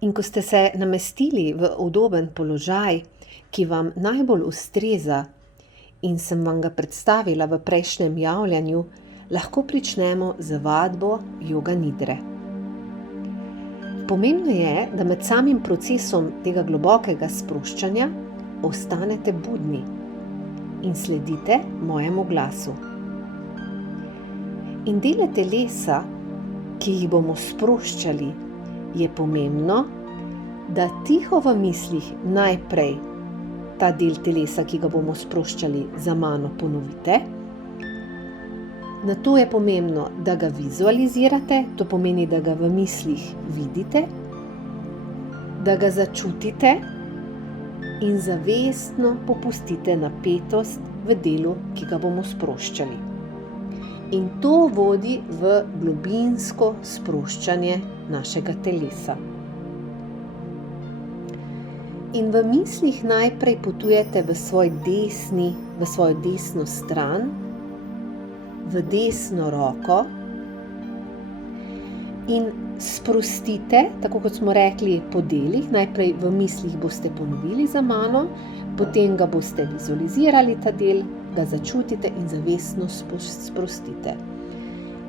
In ko ste se namestili v udoben položaj, ki vam najbolj ustreza, in sem vam ga predstavila v prejšnjem javljanju, lahko pričnemo z vadbo joga nidre. Pomembno je, da med samim procesom tega globokega sproščanja ostanete budni in sledite mojemu glasu. In dele telesa, ki jih bomo sproščali, je pomembno, da tiho v mislih najprej ta del telesa, ki ga bomo sproščali, za mano ponovite. Nato je pomembno, da ga vizualizirate, to pomeni, da ga v mislih vidite, da ga začutite in zavestno popustite napetost v delu, ki ga bomo sproščali. In to vodi v globinsko sproščanje našega telesa. In v mislih najprej potujete v svojo desno stran, v desno roko in sprostite, tako kot smo rekli, po delih. Najprej v mislih boste ponovili za mano, potem ga boste vizualizirali ta del, ga začutite in zavestno sprostite.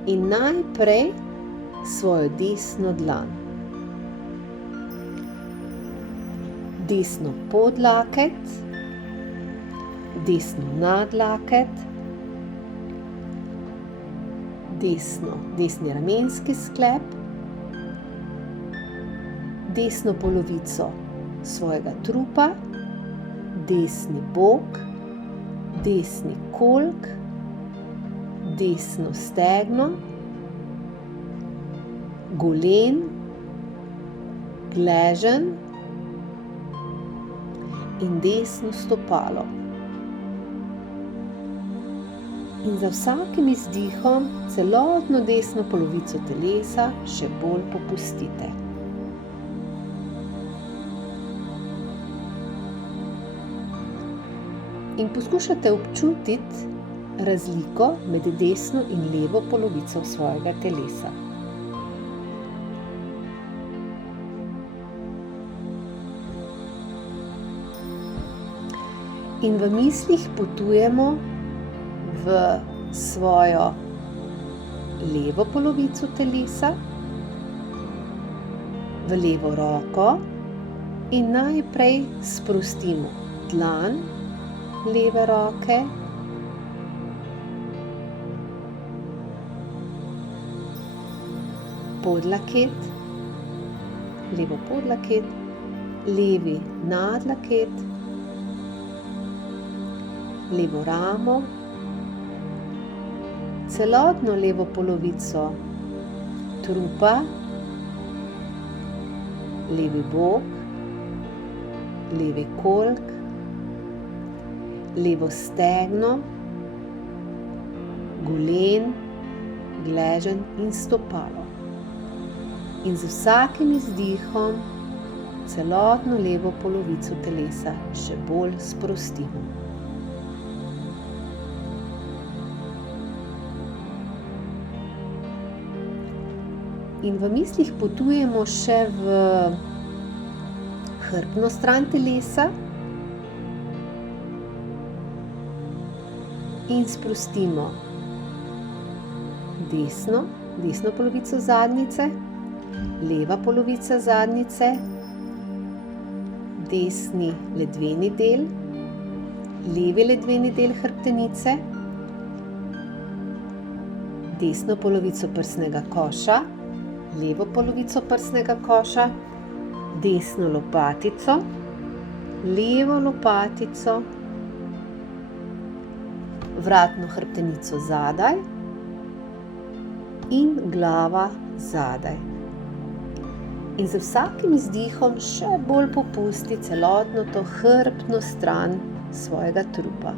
In najprej svojo desno dlan. Desno podlaket, desno nadlaket, desni ramenski sklep, desno polovico svojega trupa, desni bok, desni kolk, desno stegno, golen, gleženj in desno stopalo. In za vsakim izdihom celotno desno polovico telesa še bolj popustite. In poskušate občutiti razliko med desno in levo polovico svojega telesa. In v mislih potujemo v svojo levo polovico telesa, v levo roko in najprej sprostimo dlan leve roke, podlaket, levo podlaket, levi nadlaket, levo ramo, celotno levo polovico trupa, levi bok, levi kolk, levo stegno, golen, gleženj in stopalo. In z vsakim izdihom celotno levo polovico telesa še bolj sprostimo. In v mislih potujemo še v hrbtno stran telesa in sprostimo desno polovico zadnjice, leva polovica zadnjice, desni ledveni del, levi ledveni del hrbtenice, desno polovico prsnega koša, levo polovico prsnega koša, desno lopatico, levo lopatico, vratno hrbtenico zadaj in glava zadaj. In z vsakim izdihom še bolj popusti celotno to hrbtno stran svojega trupa.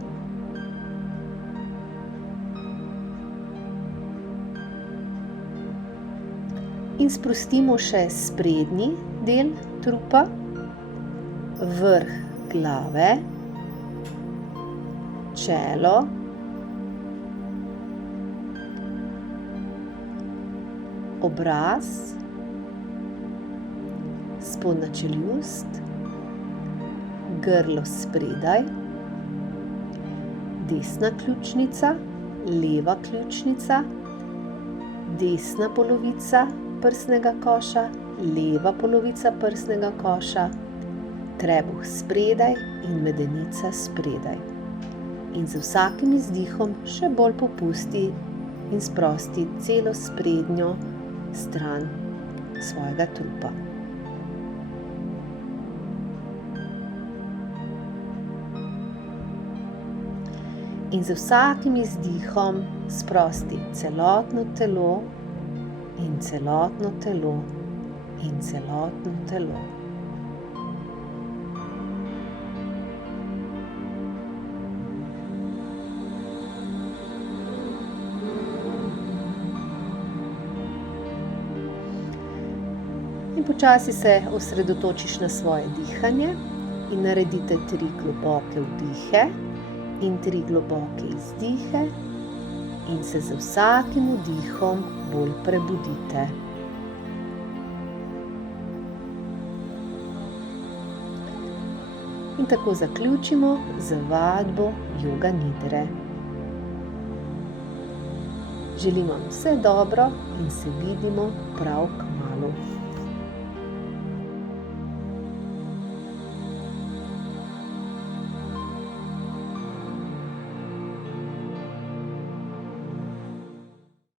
In sprostimo še sprednji del trupa, vrh glave, čelo, obraz, spodnja čeljust, grlo spredaj, desna ključnica, leva ključnica, desna polovica prsnega koša, leva polovica prsnega koša, trebuh spredaj in medenica spredaj. In z vsakim izdihom še bolj popusti in sprosti celo sprednjo stran svojega trupa. In z vsakim izdihom sprosti celotno telo in celotno telo in celotno telo. In počasi se osredotočiš na svoje dihanje in naredite 3 globoke vdihe in 3 globoke izdihe in se z vsakim vdihom bolj prebudite. In tako zaključimo z vadbo Yoga Nidre. Želim vam vse dobro in se vidimo prav kmalu.